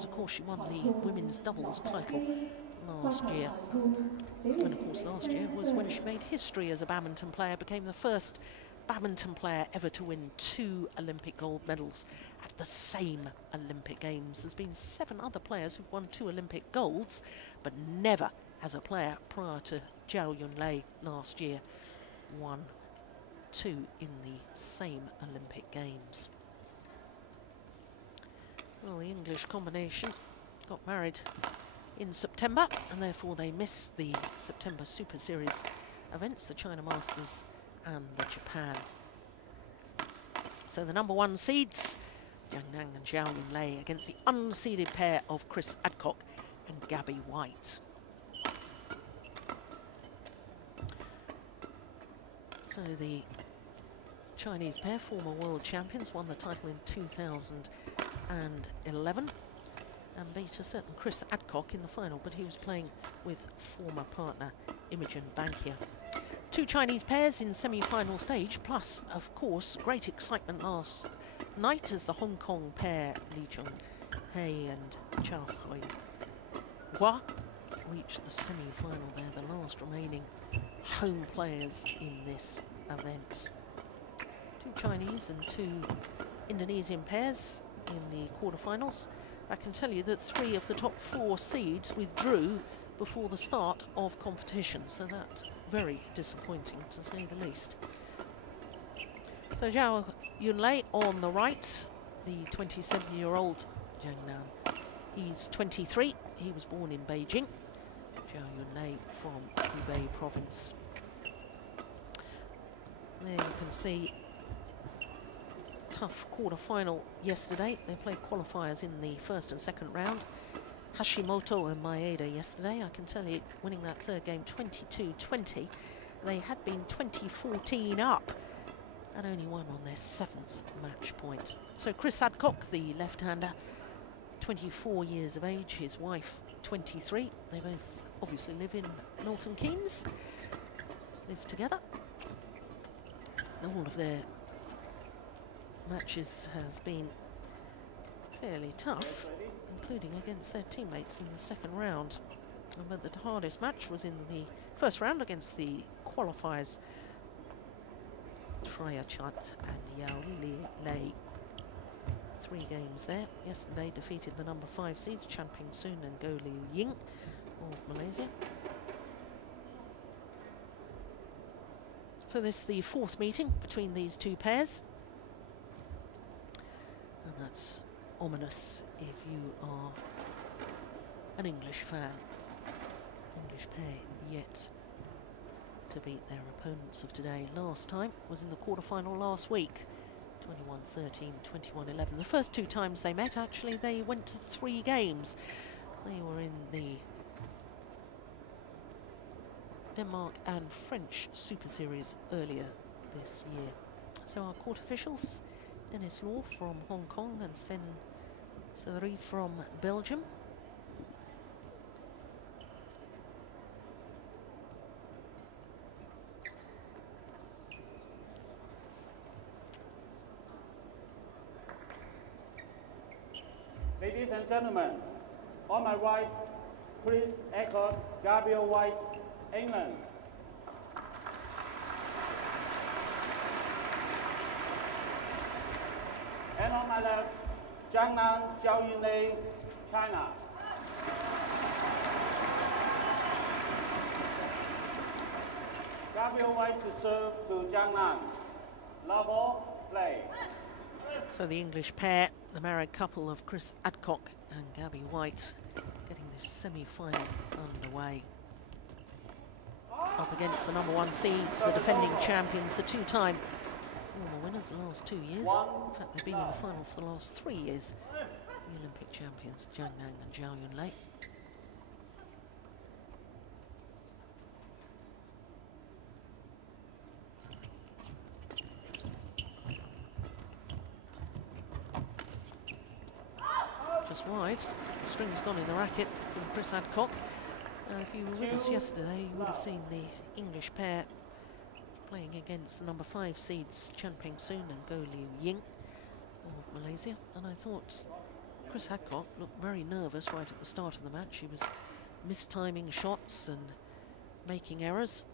because, of course, she won the women's doubles title last year. And, of course, last year was when she made history as a badminton player, became the first badminton player ever to win 2 Olympic gold medals at the same Olympic Games. There's been 7 other players who've won 2 Olympic golds, but never has a player prior to Zhao Yunlei last year won 2 in the same Olympic Games. Well, the English combination got married in September, and therefore they missed the September Super Series events, the China Masters and the Japan. So the #1 seeds, Zhang and Zhao Yunlei, against the unseeded pair of Chris Adcock and Gabby White. So the Chinese pair, former world champions, won the title in 2011 and beat a certain Chris Adcock in the final, but he was playing with former partner Imogen Bankier. 2 Chinese pairs in semi-final stage, plus, of course, great excitement last night as the Hong Kong pair, Li Chunghei and Chao Hui-Hua, reached the semi-final. They're the last remaining home players in this event. 2 Chinese and 2 Indonesian pairs in the quarterfinals. I can tell you that 3 of the top 4 seeds withdrew before the start of competition, so that's very disappointing to say the least. So Zhao Yunlei on the right, the 27-year-old Zhang. He's 23, he was born in Beijing. Zhao Yunlei from Hubei province. There you can see tough quarter-final yesterday. They played qualifiers in the first and second round. Hashimoto and Maeda yesterday. I can tell you, winning that third game 22-20. They had been 20-14 up and only won on their 7th match point. So Chris Adcock, the left-hander, 24 years of age, his wife 23. They both obviously live in Milton Keynes, live together. All of their matches have been fairly tough, including against their teammates in the second round. But the hardest match was in the first round against the qualifiers, Triachat and Yunlei. 3 games there. Yesterday defeated the #5 seeds, Chan Ping Soon and Go Liu Ying of Malaysia. So this is the 4th meeting between these 2 pairs. And that's ominous if you are an English fan. English pair yet to beat their opponents of today. Last time was in the quarterfinal last week, 21-13, 21-11. The first 2 times they met, actually, they went to 3 games. They were in the Denmark and French Super Series earlier this year. So our court officials, Dennis Law from Hong Kong and Sven Seri from Belgium. Ladies and gentlemen, on my right, Chris Adcock, Gabrielle White, England. And on my left, Zhang, Zhao Yunlei, China. Gabrielle White to serve to Zhang. Love all, play. So the English pair, the married couple of Chris Adcock and Gabby White, getting this semi-final underway. Up against the #1 seeds, the defending champions, the 2-time former winners the last 2 years. In fact, they've been in the final for the last 3 years. The Olympic champions, Zhang and Zhao Yunlei. Just wide. String's gone in the racket from Chris Adcock. If you were with us yesterday, you would have seen the English pair playing against the #5 seeds, Chan Ping Soon and Go Liu Ying of Malaysia. And I thought Chris Adcock looked very nervous right at the start of the match. He was mistiming shots and making errors.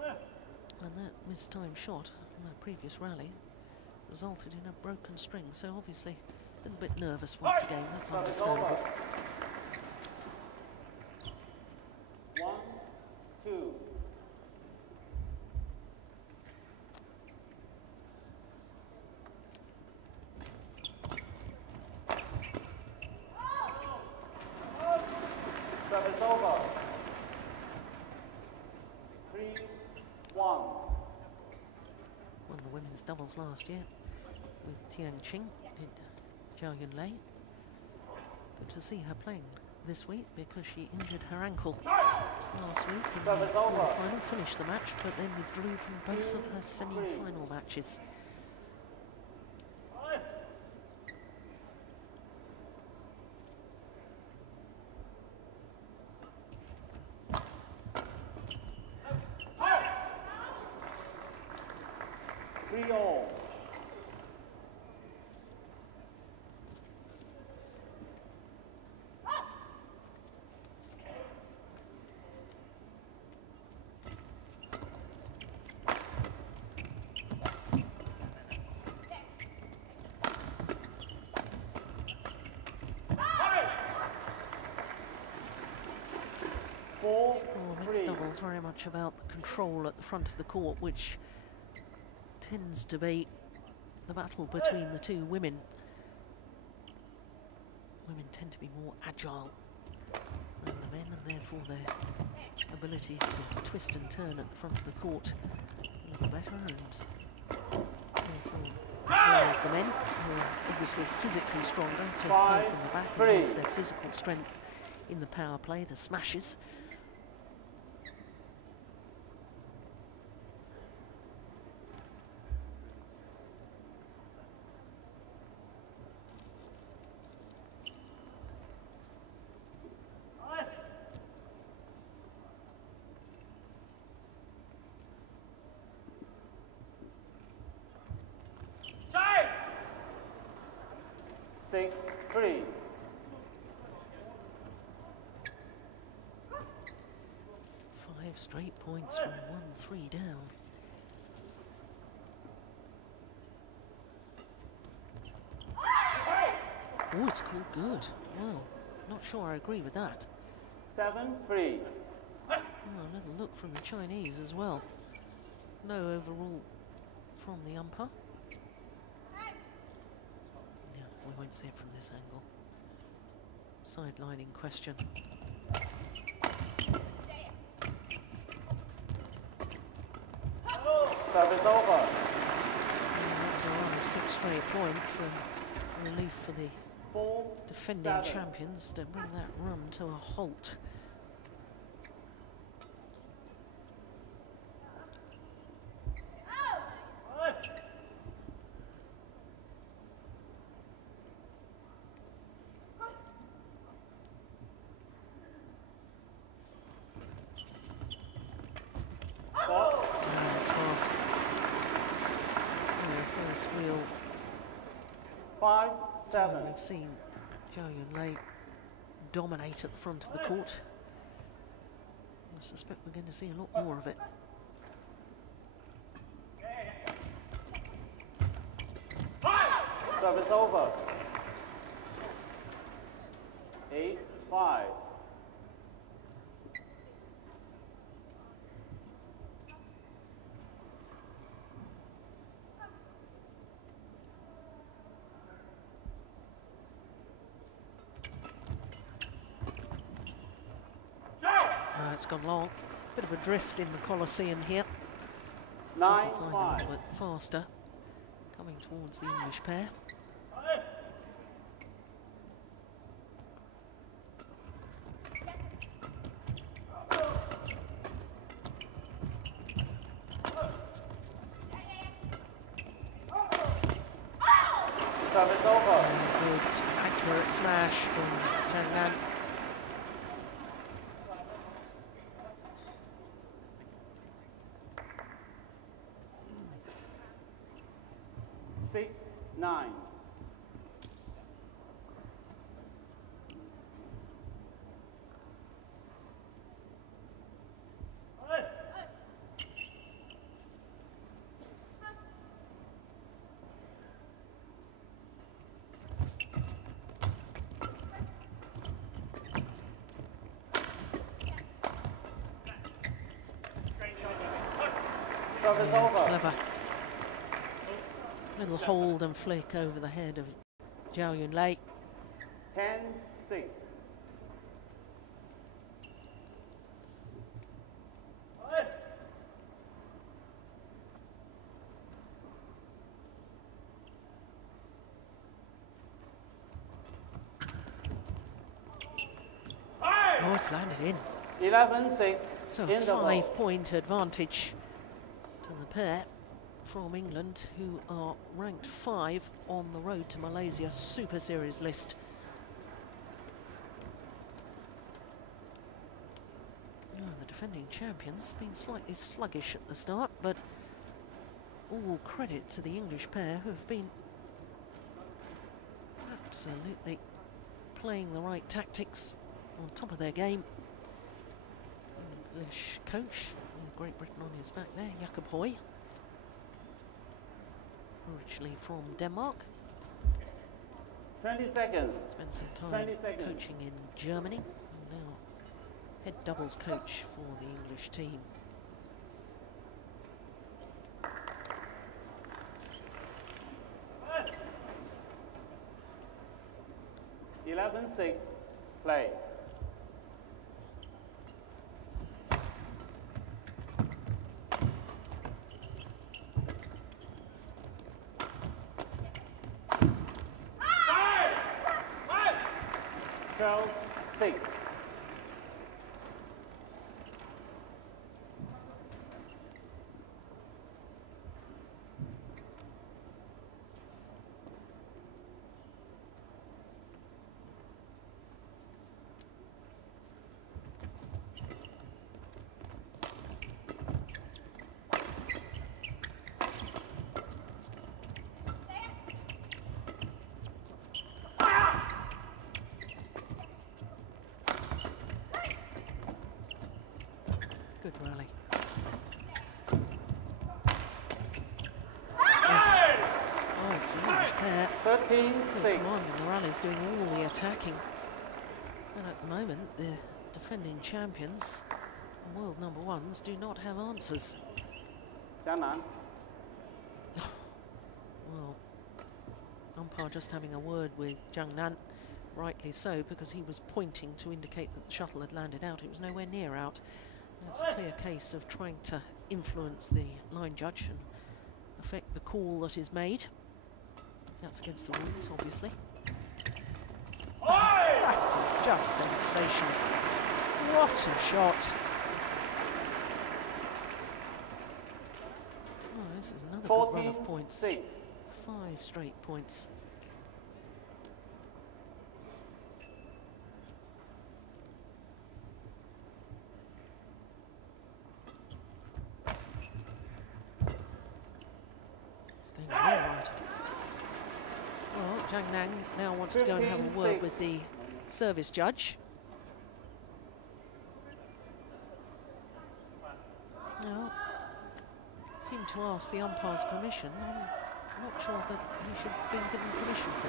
And that mistimed shot in that previous rally resulted in a broken string, so obviously a little bit nervous once again. That's understandable. 1, 2. Service over. 3-1. Won the women's doubles last year with Tiang Qing and Zhao Yunlei. Good to see her playing this week because she injured her ankle last week in the quarterfinal, finished the match, but then withdrew from both of her semi-final matches. Mixed doubles very much about the control at the front of the court, which tends to be the battle between the two women. Women tend to be more agile than the men, and therefore their ability to twist and turn at the front of the court a little better, and therefore whereas the men, who are obviously physically stronger, to play from the back and use their physical strength in the power play, the smashes. Straight points from 1-3 down. Oh, it's called good. Well, not sure I agree with that. 7-3. Oh, another look from the Chinese as well. No overrule from the umpire. Yeah, we won't see it from this angle. Sidelining question. Service over. That was a run of 6 straight points and relief for the defending champions to bring that run to a halt. That's fast. First real 5-7. We've seen Zhao Yunlei dominate at the front of the court. I suspect we're going to see a lot more of it. Service over. 8-5. It's gone long. Bit of a drift in the Coliseum here. 9-5. A little bit faster, coming towards the English pair. Service over. Good, accurate smash from Zhang. 6-9. Service Yeah, over. clever. Little hold and flick over the head of Zhao Yunlei. 10-6. Oh, it's landed in. 11-6. So in a the ball. 5-point advantage to the pair from England, who are ranked 5 on the road to Malaysia Super Series list. Oh, the defending champions been slightly sluggish at the start, but all credit to the English pair, who have been absolutely playing the right tactics, on top of their game. English coach, Great Britain on his back there, Jakob Hoy, originally from Denmark. 20 seconds. Spent some time 20 seconds. coaching in Germany, and now head doubles coach for the English team. Hey. 11-6. Play. Twelve, 6. Good rally. Oh, it's the English pair. 13-6. Come on, the rally's doing all the attacking. And at the moment, the defending champions, and world number ones, do not have answers. Zhang. Well, umpire just having a word with Zhang, rightly so, because he was pointing to indicate that the shuttle had landed out. It was nowhere near out. And it's a clear case of trying to influence the line judge and affect the call that is made. That's against the rules, obviously. That is just sensational. What a shot. Oh, this is another good run of points. 6. 5 straight points. It's going all right. Well, Zhang now wants to go and have a word with the service judge. Now, seem to ask the umpire's permission. I'm not sure that he should have been given permission for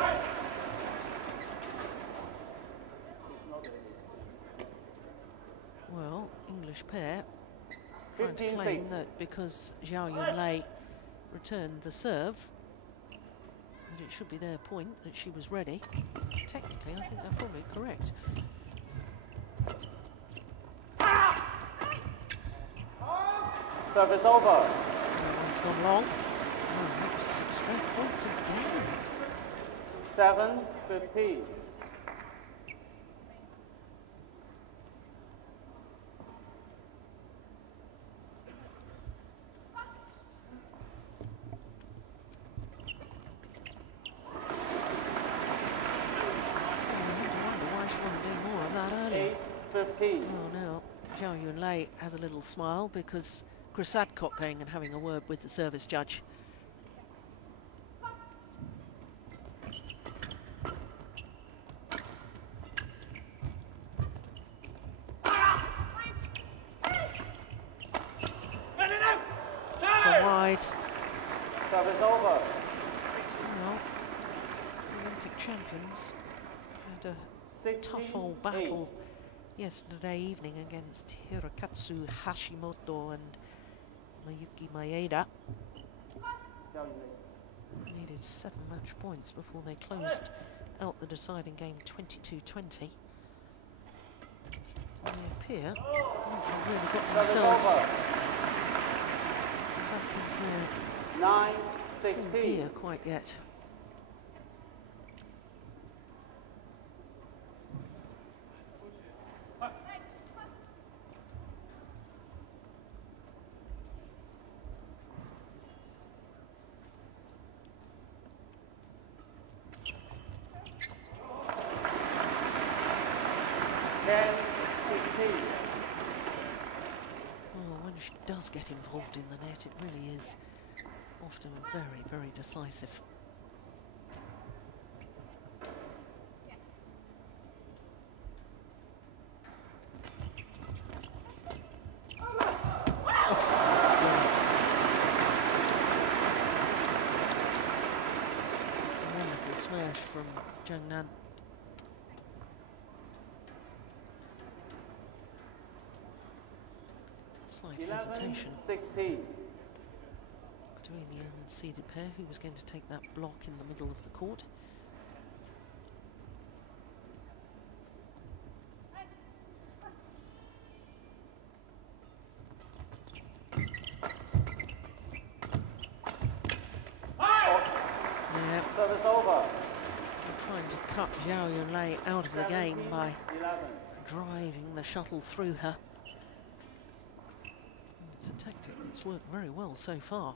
that. Well, English pair trying to claim that because Zhao Yunlei returned the serve, that it should be their point, that she was ready. Technically, I think they're probably correct. Service over. That one's gone long. Oh, that was 6 straight points again. 7-15. Oh, now Zhao Yunlei has a little smile because Chris Adcock going and having a word with the service judge. Go wide. Service over. Well, Olympic champions had a tough old battle yesterday evening against Hirokatsu Hashimoto and Mayuki Maeda needed 7 match points before they closed out the deciding game 22-20. They appear not to have really got themselves back into full gear quite yet. When she does get involved in the net, it really is often very, very decisive. Yes. Wonderful smash from Zhang. Slight hesitation between the unseeded pair, who was going to take that block in the middle of the court. Yeah. Service over. They're trying to cut Zhao Yunlei out of the game by driving the shuttle through her. It's a tactic that's worked very well so far.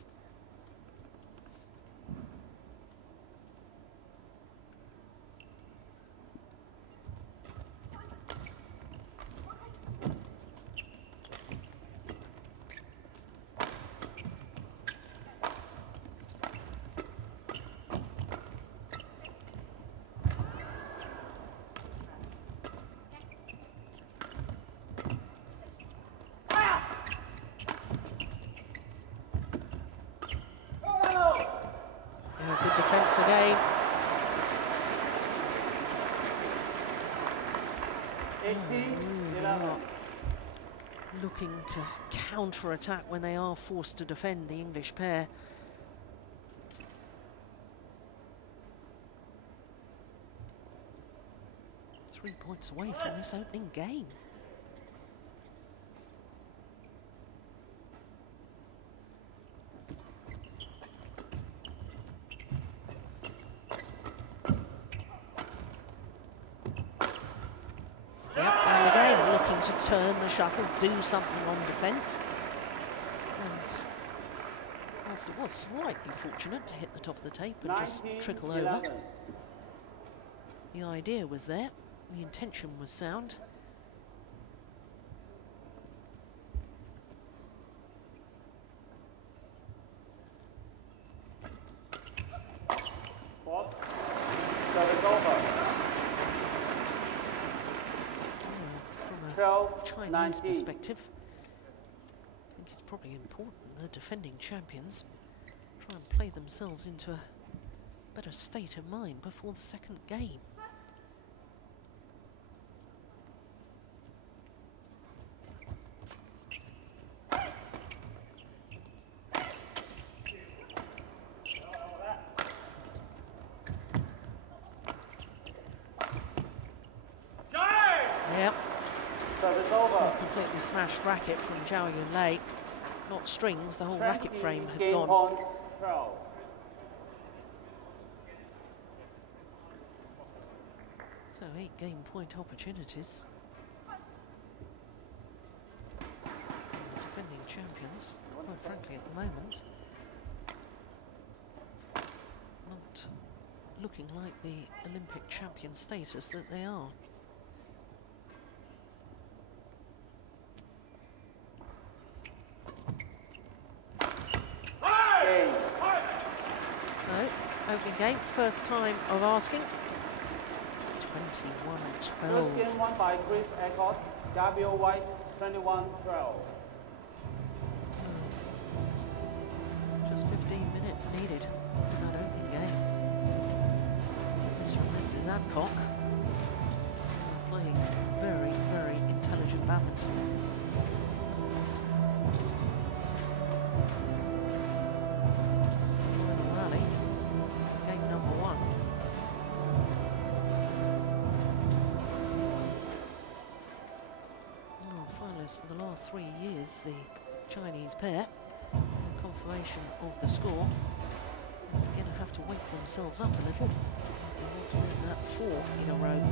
Defence again. Looking to counter-attack when they are forced to defend, the English pair. Three points away from this opening game. To turn the shuttle, do something on defence. And whilst it was slightly fortunate to hit the top of the tape and just trickle over, the idea was there, the intention was sound. Chinese perspective, I think it's probably important the defending champions try and play themselves into a better state of mind before the second game. Completely smashed racket from Zhao Yunlei. Not strings, the whole racket frame had gone. So 8 game point opportunities. The defending champions, quite frankly at the moment, not looking like the Olympic champion status that they are. Opening game, first time of asking. 21-12. First game won by Adcock, Gabrielle White, 21-12. Just 15 minutes needed for that opening game. Mr. and Mrs. Adcock playing very, very intelligent badminton. last 3 years, the Chinese pair. And confirmation of the score. They're going to have to wake themselves up a little. They want to win that 4 in a row.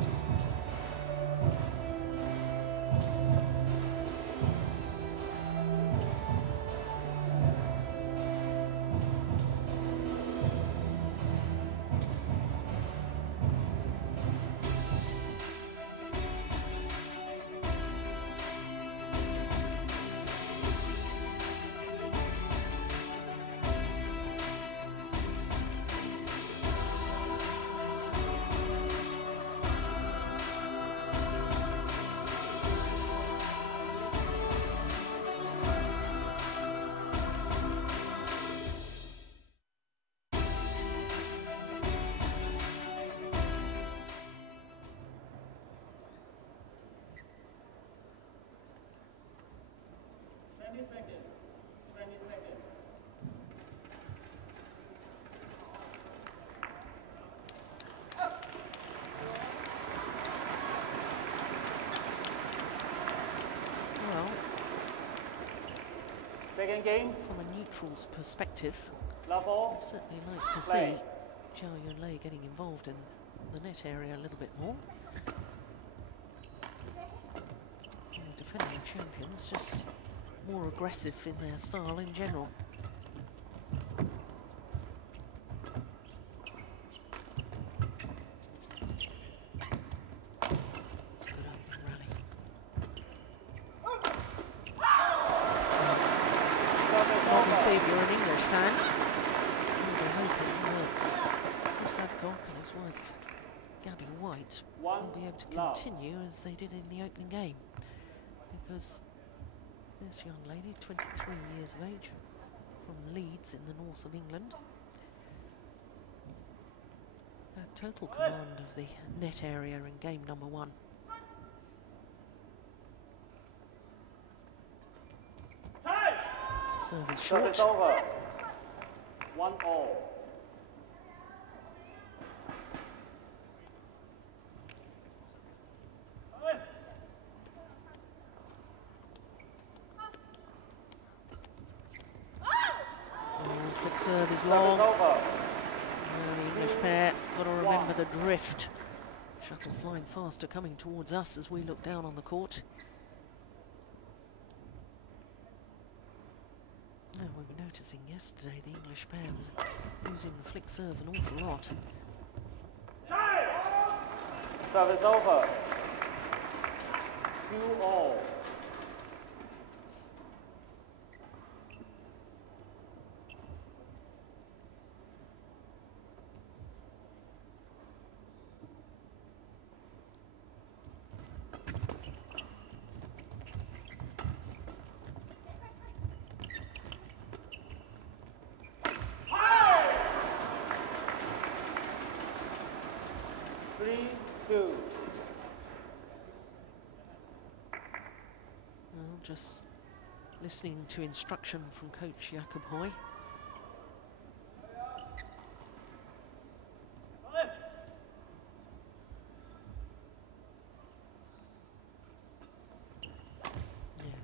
Second game. From a neutral's perspective, Level. I'd certainly like to Play. see Zhao Yunlei getting involved in the net area a little bit more. And the defending champions just more aggressive in their style in general. It's a good opening rally. Obviously, if you're an English fan, you'll be hoping that Chris Adcock and his wife, Gabby White, will be able to continue as they did in the opening game. Because this young lady, 23 years of age, from Leeds in the north of England, had total command of the net area in game number 1. Service short. Service over. 1-all. Flick serve is Service long. over. The English pair got to remember the drift. Shuttle flying faster coming towards us as we look down on the court. Oh, we were noticing yesterday the English pair was using the flick serve an awful lot. Service over. 2-all. Well, just listening to instruction from Coach Jakob Hoy. Yeah,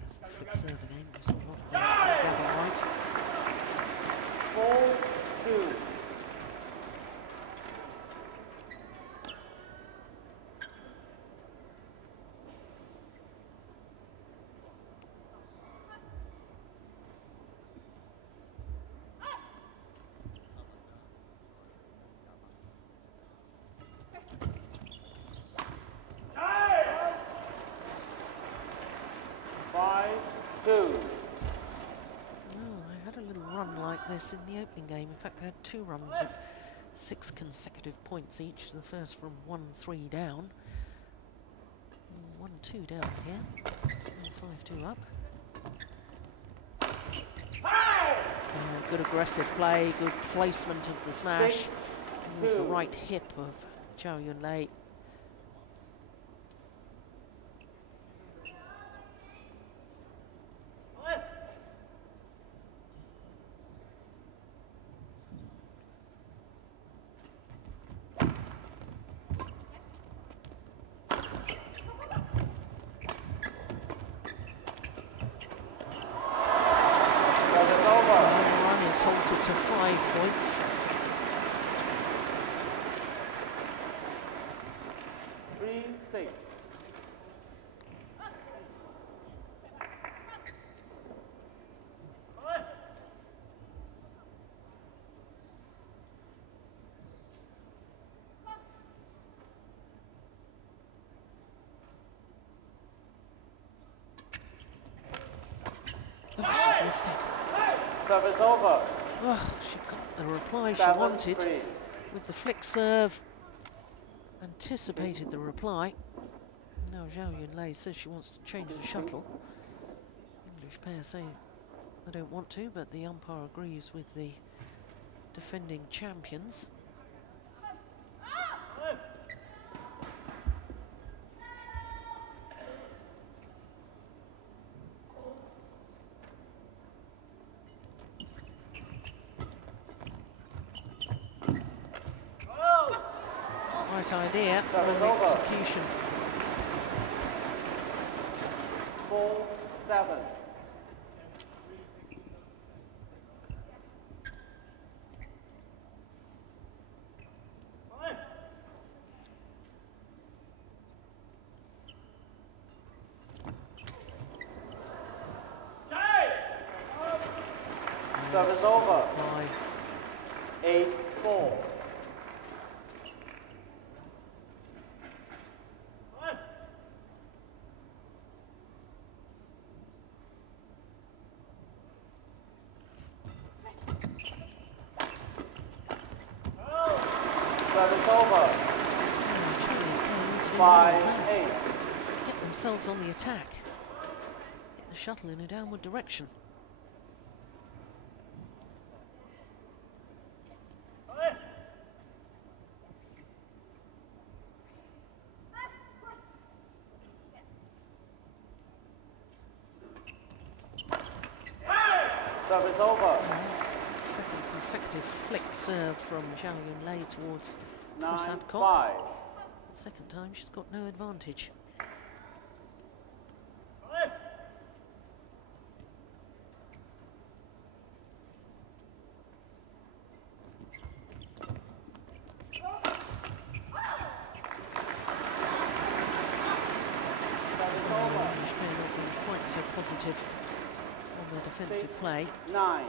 that's the flick serve again. We saw a lot of there from Gabby White. 4-2. This in the opening game. In fact, they had 2 runs of 6 consecutive points each. The first from 1-3 down, 1-2 down here, and 5-2 up. Good aggressive play, good placement of the smash towards the right hip of Zhao Yunlei. 5 points. 3-6. Oh, she's missed it. Service over. Oh, she got the reply she 7-3. wanted with the flick serve. Anticipated the reply. Now Zhao Yunlei says she wants to change the shuttle. English pair saying they don't want to, but the umpire agrees with the defending champions. Right idea, wrong execution. 4-7. Service over. 8-4. Service over. 5-8. Get themselves on the attack. Get the shuttle in a downward direction. Service over. Second consecutive flick serve from Zhao Yunlei towards Chris 9-5. Adcock. Second time she's got no advantage. English pair not being quite so positive on their defensive play. 9.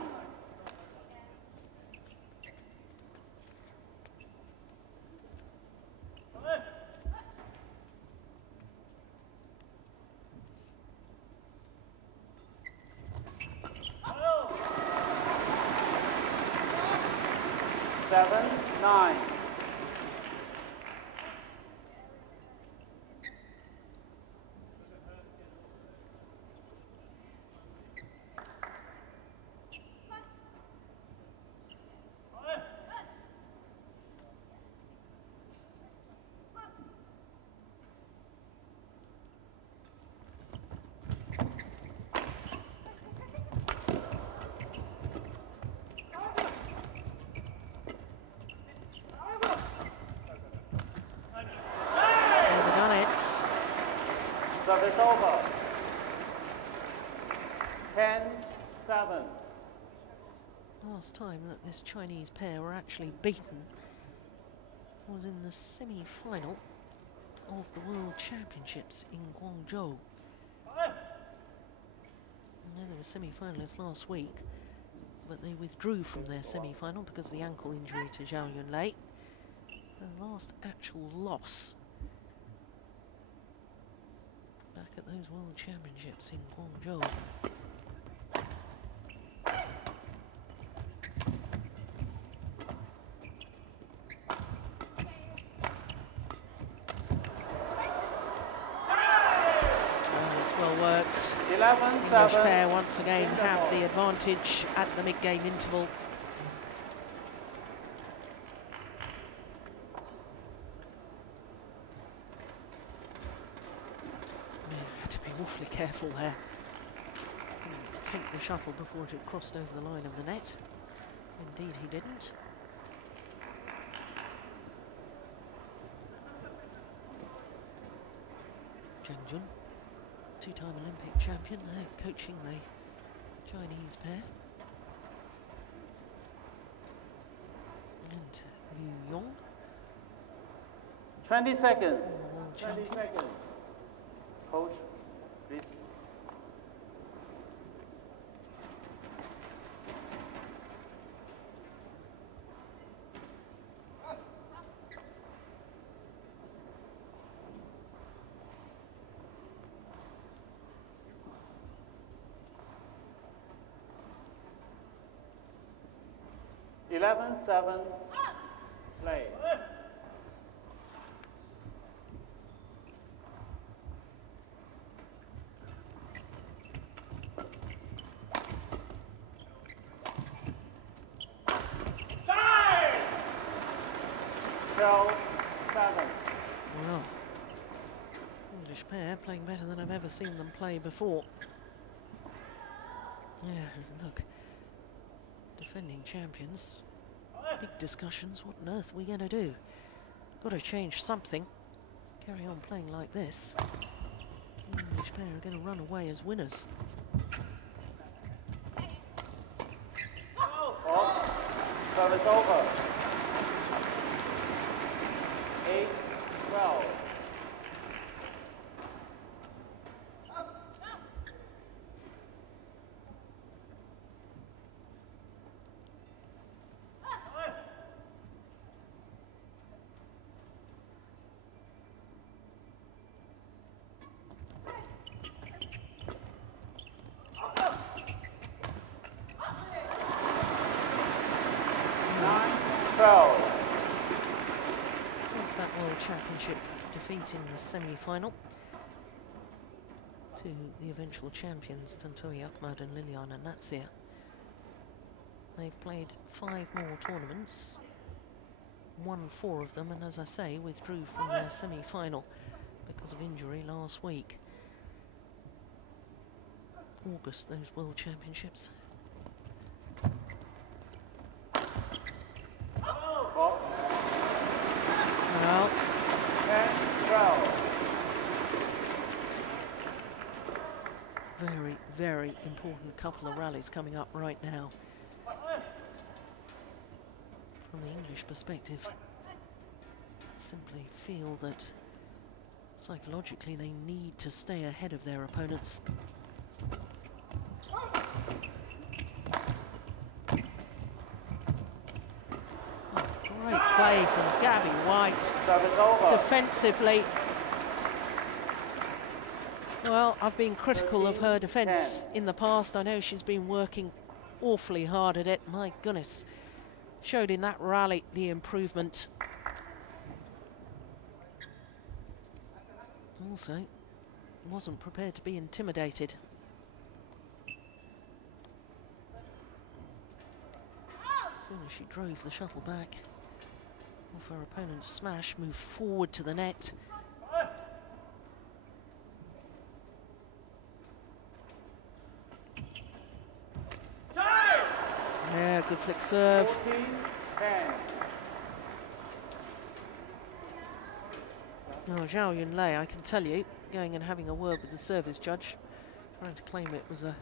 Seven, 9. Overdone it. Service over. 10-7. Last time that this Chinese pair were actually beaten was in the semi-final of the World Championships in Guangzhou. And they were semi-finalists last week, but they withdrew from their semi-final because of the ankle injury to Zhao Yunlei. The last actual loss back at those World Championships in Guangzhou. Well worked. 11-7. English pair once again have the advantage at the mid-game interval. Yeah, had to be awfully careful there. Didn't take the shuttle before it had crossed over the line of the net. Indeed he didn't. Zhang, two-time Olympic champion, they're coaching the Chinese pair. Young. 20 seconds. World 20 champion. seconds. Coach, please. Eleven, 7, play. Zhao, 7. Well, English pair playing better than I've ever seen them play before. Yeah, look, defending champions. Big discussions. What on earth are we going to do? Got to change something. Carry on playing like this. The English pair are going to run away as winners. Service over. 8, 12. Since that World Championship defeat in the semi-final to the eventual champions Tantoy Ahmad and Liliana Natsir, they've played 5 more tournaments, won 4 of them, and as I say, withdrew from their semi-final because of injury last week. August, those World Championships. Well, 10, 12. very, very important couple of rallies coming up right now. From the English perspective, simply feel that psychologically they need to stay ahead of their opponents. Great play from Gabby White. Service over. Defensively. Well, I've been critical of her defence in the past. I know she's been working awfully hard at it. My goodness. Showed in that rally the improvement. Also, wasn't prepared to be intimidated. As soon as she drove the shuttle back off her opponent's smash, moved forward to the net. Yeah, good flick serve. 14, 10. Oh, Zhao Yunlei, I can tell you, going and having a word with the service judge, trying to claim it was a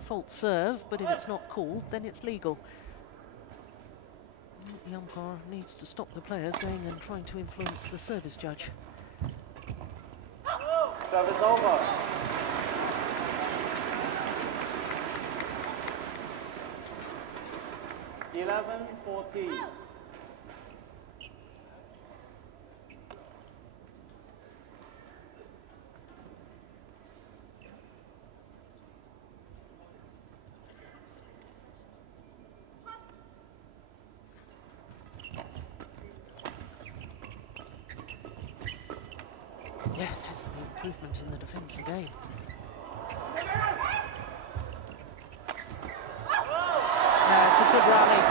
fault serve, but if it's not called, then it's legal. The umpire needs to stop the players going and trying to influence the service judge. Service over. Eleven, 14. Yeah, that's the improvement in the defence again. Yeah, it's a good rally.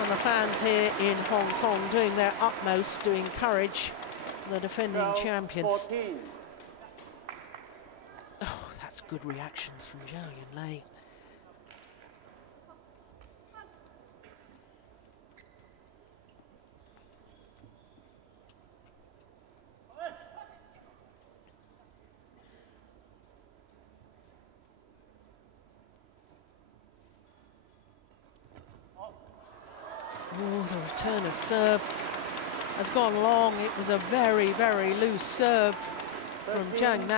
And the fans here in Hong Kong doing their utmost to encourage the defending 12, champions. 14. Oh, that's good reactions from Zhao Yunlei. Return of serve has gone long. It was a very, very loose serve from Zhang. And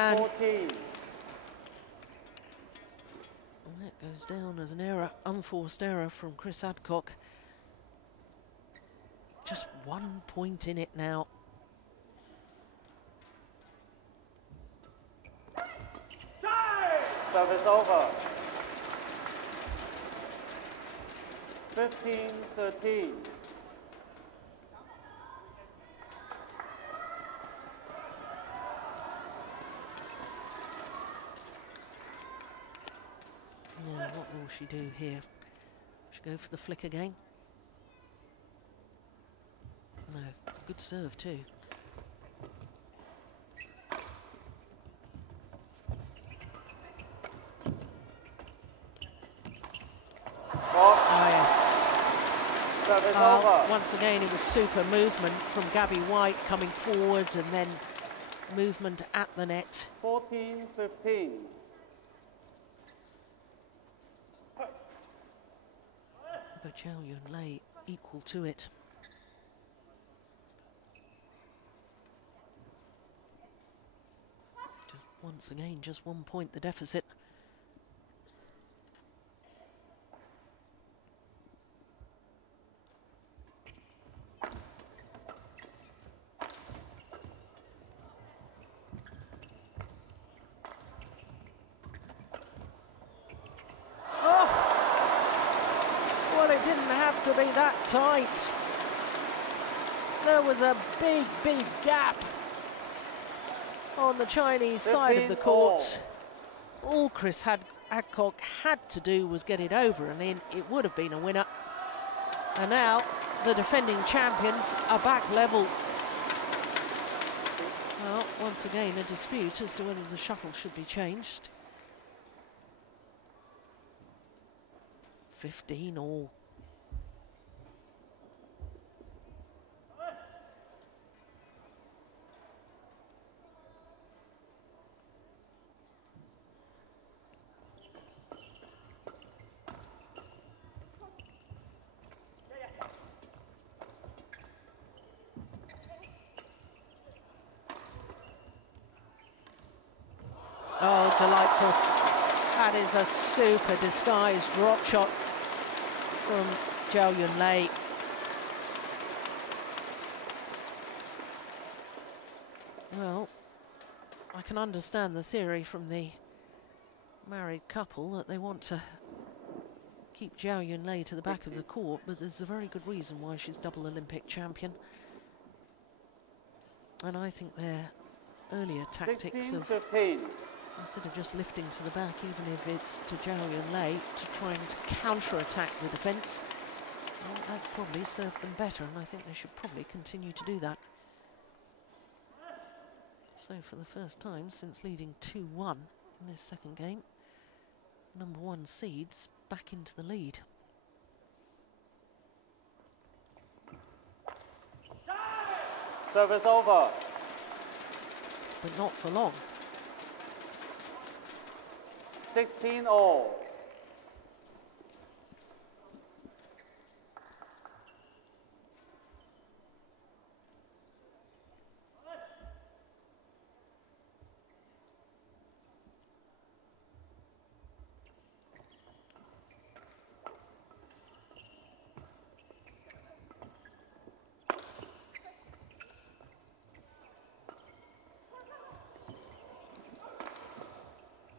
that goes down as an error, unforced error from Chris Adcock. Just 1 point in it now. Service over. 15-13. Yeah, what will she do here? She go for the flick again? No, good serve too. Oh, yes. Once again, it was super movement from Gabby White coming forward and then movement at the net. 14-15. But Zhao Yunlei equal to it. Once again, just 1 point the deficit. To be that tight. There was a big, big gap on the Chinese side of the court. All Chris Adcock had to do was get it over and in. It would have been a winner. And now the defending champions are back level. Well, once again, a dispute as to whether the shuttle should be changed. 15 all. Oh, delightful. That is a super disguised drop shot from Zhao Yunlei. Well, I can understand the theory from the married couple that they want to keep Zhao Yunlei to the back of the court, but there's a very good reason why she's double Olympic champion. And I think their earlier tactics of, instead of just lifting to the back, even if it's to Zhao Yunlei, to trying to counter-attack the defence, well, that probably served them better, and I think they should probably continue to do that. So for the first time since leading 2-1 in this second game, number 1 seeds back into the lead. Service over. But not for long. 16 all.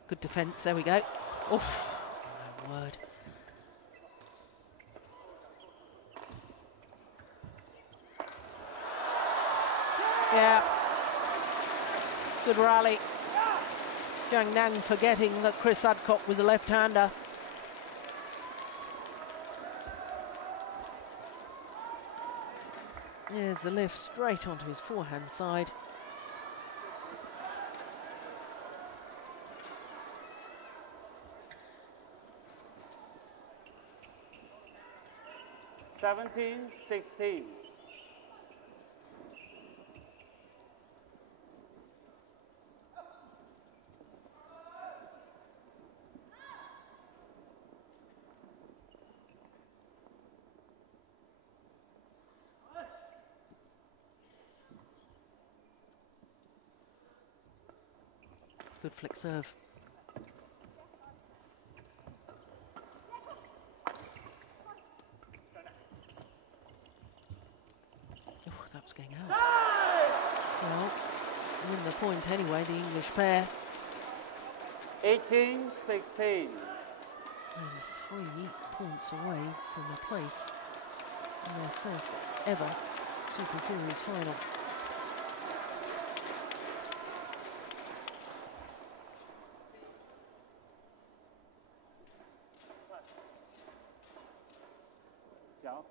Good defence, there we go. Oof, my word. Yeah, good rally. Zhang forgetting that Chris Adcock was a left-hander. There's the lift straight onto his forehand side. 17-16. good flick serve. Oh, that was going out. Well, win the point anyway, the English pair. 18-16. And 3 points away from a place in their first ever Super Series final. Zhao.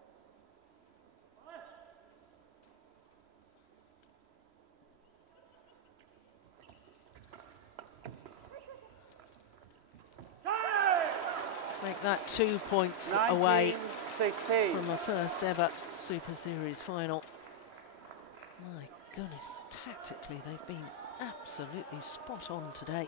Make that 2 points 19, away 16. from a first ever Super Series final. My goodness, tactically they've been absolutely spot on today.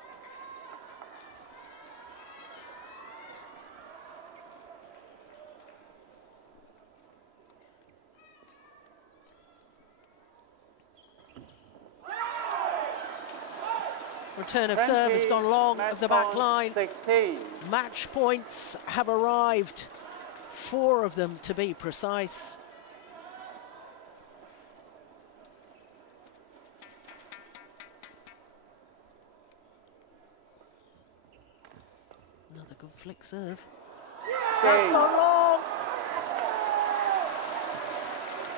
Return of serve has gone long of the back line. 16. Match points have arrived, 4 of them to be precise. Another good flick serve. That's gone long.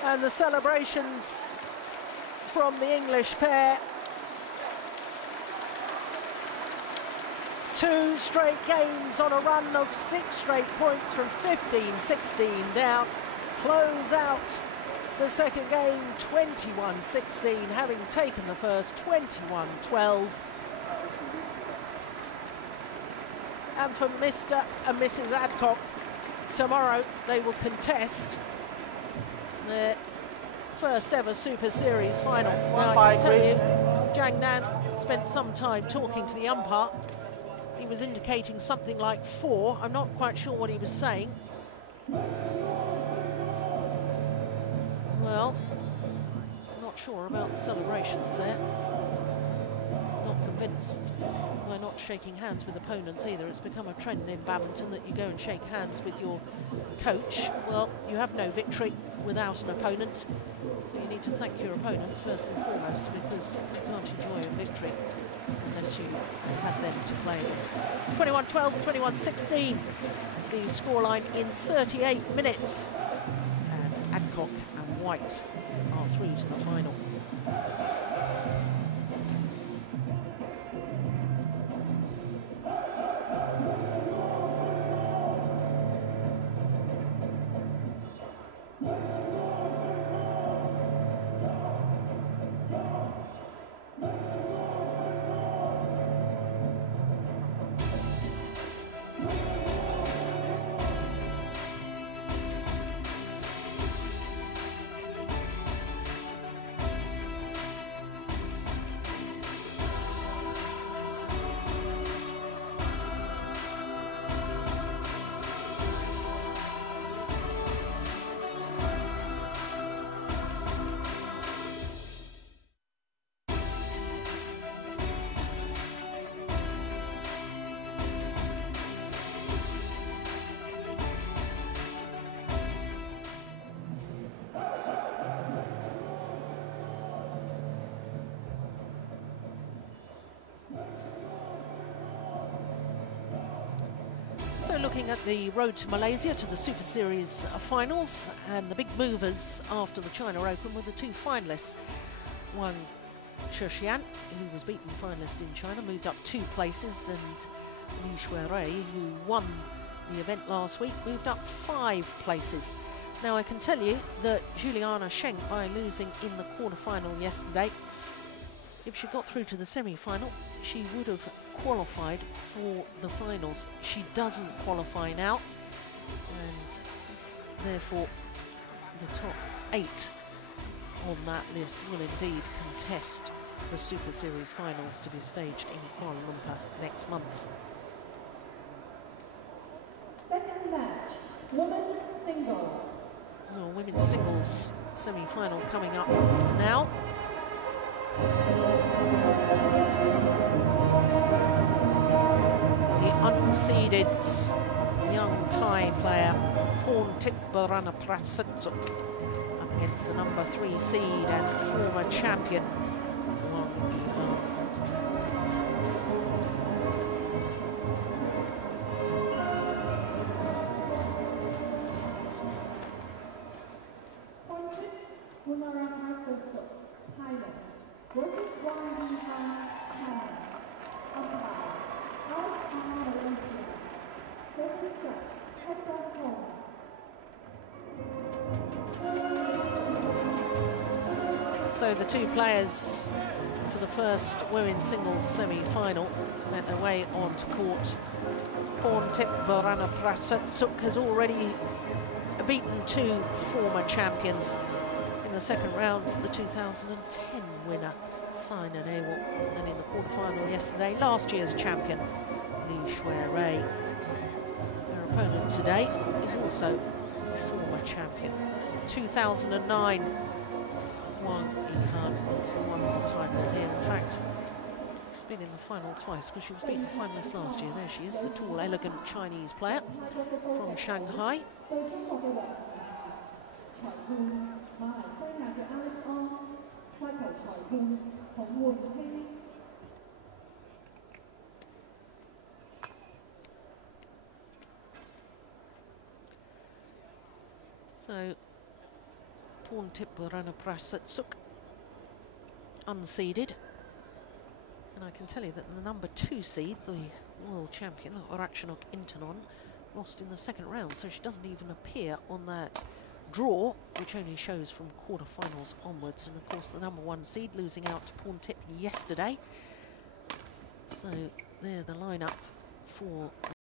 And the celebrations from the English pair. 2 straight games on a run of 6 straight points from 15-16 down. Close out the second game 21-16, having taken the first 21-12. And for Mr. and Mrs. Adcock, tomorrow they will contest their first ever Super Series final. Now I can tell you, Zhang spent some time talking to the umpire. He was indicating something like 4. I'm not quite sure what he was saying. Well, not sure about the celebrations there. Not convinced by not shaking hands with opponents either. It's become a trend in badminton that you go and shake hands with your coach. Well, you have no victory without an opponent, so you need to thank your opponents first and foremost, because you can't enjoy a victory unless you had them to play against. 21-12, 21-16, the scoreline in 38 minutes. And Adcock and White are through to the final. So looking at the road to Malaysia to the Super Series finals, and the big movers after the China Open were the 2 finalists. Wang Shixian, who was beaten finalist in China, moved up 2 places, and Li Shuirui, who won the event last week, moved up 5 places. Now I can tell you that Juliana Schenk, by losing in the quarterfinal yesterday, if she got through to the semi-final, she would have qualified for the finals. She doesn't qualify now, and therefore the top 8 on that list will indeed contest the Super Series finals to be staged in Kuala Lumpur next month. Second match, women's singles. Well, women's singles semi-final coming up now. unseeded young Thai player Porntip Baranaprasatsuk up against the number 3 seed and former champion Wang Yihan. Thailand versus Wang Yihan, China. Umpire, out of Malaysia. Service judge, Adcock. So the two players for the first women's singles semi-final made their way onto court. Porntip Baranaprasatsuk has already beaten two former champions in the second round, the 2010 winner, Sina Nehwal, and in the quarterfinal yesterday, last year's champion, Li Shuai-Rei. Their opponent today is also a former champion. 2009, Wang Yihan won the title here. In fact, she's been in the final twice because she was beaten finalist last year. There she is, the tall, elegant Chinese player from Shanghai. So, Porntip Baranaprasatsuk unseeded. And I can tell you that the number 2 seed, the world champion, Ratchanok Intanon, lost in the second round, so she doesn't even appear on that draw, which only shows from quarterfinals onwards. And of course the number 1 seed losing out to Porntip yesterday. So there the lineup for